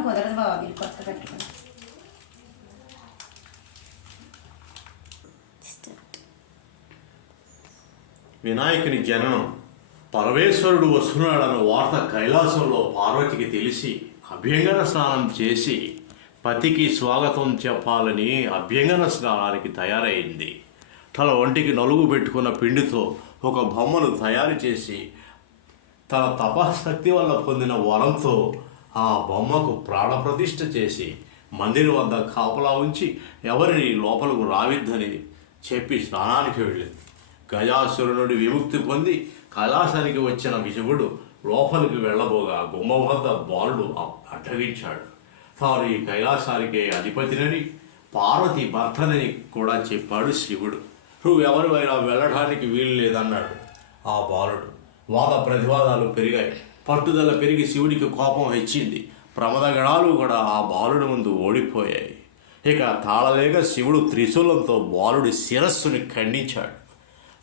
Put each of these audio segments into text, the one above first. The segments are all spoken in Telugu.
కాలం కుదరదు బాబా మీరు కొత్త కట్టుకోండి వినాయకుని జననం పరమేశ్వరుడు వస్తున్నాడన్న వార్త కైలాసంలో పార్వతికి తెలిసి అభ్యంగన స్నానం చేసి పతికి స్వాగతం చెప్పాలని అభ్యంగన స్నానానికి తయారైంది. తన ఒంటికి నలుగు పెట్టుకున్న పిండితో ఒక బొమ్మను తయారు చేసి తన తపశక్తి వల్ల పొందిన వరంతో ఆ బొమ్మకు ప్రాణప్రతిష్ఠ చేసి మందిరం వద్ద కాపలా ఉంచి ఎవరిని లోపలకు రావిద్దని చెప్పి స్నానానికి వెళ్ళింది. గజాసురు నుండి విముక్తి పొంది కైలాసానికి వచ్చిన విజువుడు లోపలికి వెళ్ళబోగా గుమ్మ వద్ద బాలుడు అడ్డగించాడు. తాను ఈ కైలాసానికే అధిపతినని పార్వతి భర్తనని కూడా చెప్పాడు శివుడు. నువ్వెవరివైనా వెళ్ళడానికి వీలు లేదన్నాడు ఆ బాలుడు. వాద ప్రతివాదాలు పెరిగాయి. పట్టుదల పెరిగి శివుడికి కోపం హెచ్చింది ప్రమదగణాలు కూడా ఆ బాలుడి ముందు ఓడిపోయాయి. ఇక తాళలేక శివుడు త్రిశూలంతో బాలుడి శిరస్సుని ఖండించాడు.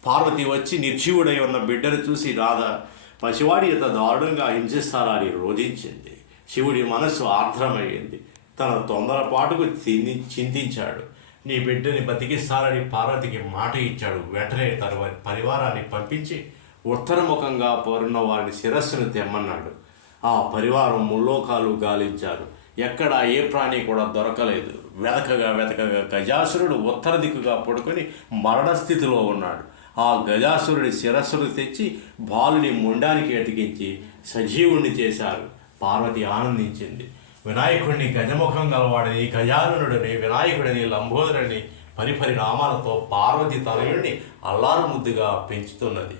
పార్వతి వచ్చి నిర్జీవుడై ఉన్న బిడ్డను చూసి రాధ పసివాడి ఇంత దారుణంగా హింసిస్తారని రోధించింది. శివుడి మనస్సు ఆర్ద్రమయ్యింది. తన తొందరపాటుకు తిని చింతించాడు. నీ బిడ్డని బతికిస్తారని పార్వతికి మాట ఇచ్చాడు. వెంటనే తన వారి పరివారాన్ని పంపించి ఉత్తరముఖంగా పోరున్న వారిని శిరస్సును తెమ్మన్నాడు. ఆ పరివారం ముల్లోకాలు గాలించారు. ఎక్కడ ఏ ప్రాణి కూడా దొరకలేదు. వెతకగా వెతకగా గజాసురుడు ఉత్తర దిక్కుగా పడుకొని మరణస్థితిలో ఉన్నాడు. ఆ గజాసురుడి శిరస్సును తెచ్చి బాలుని ముండానికి అతికించి సజీవుణ్ణి చేశారు. పార్వతి ఆనందించింది. వినాయకుడిని గజముఖం గలవాడని గజాననుడిని వినాయకుడిని లంబోదరుడిని పరిపరి నామాలతో పార్వతి తనయుడిని అల్లారు ముద్దుగా పెంచుతున్నది.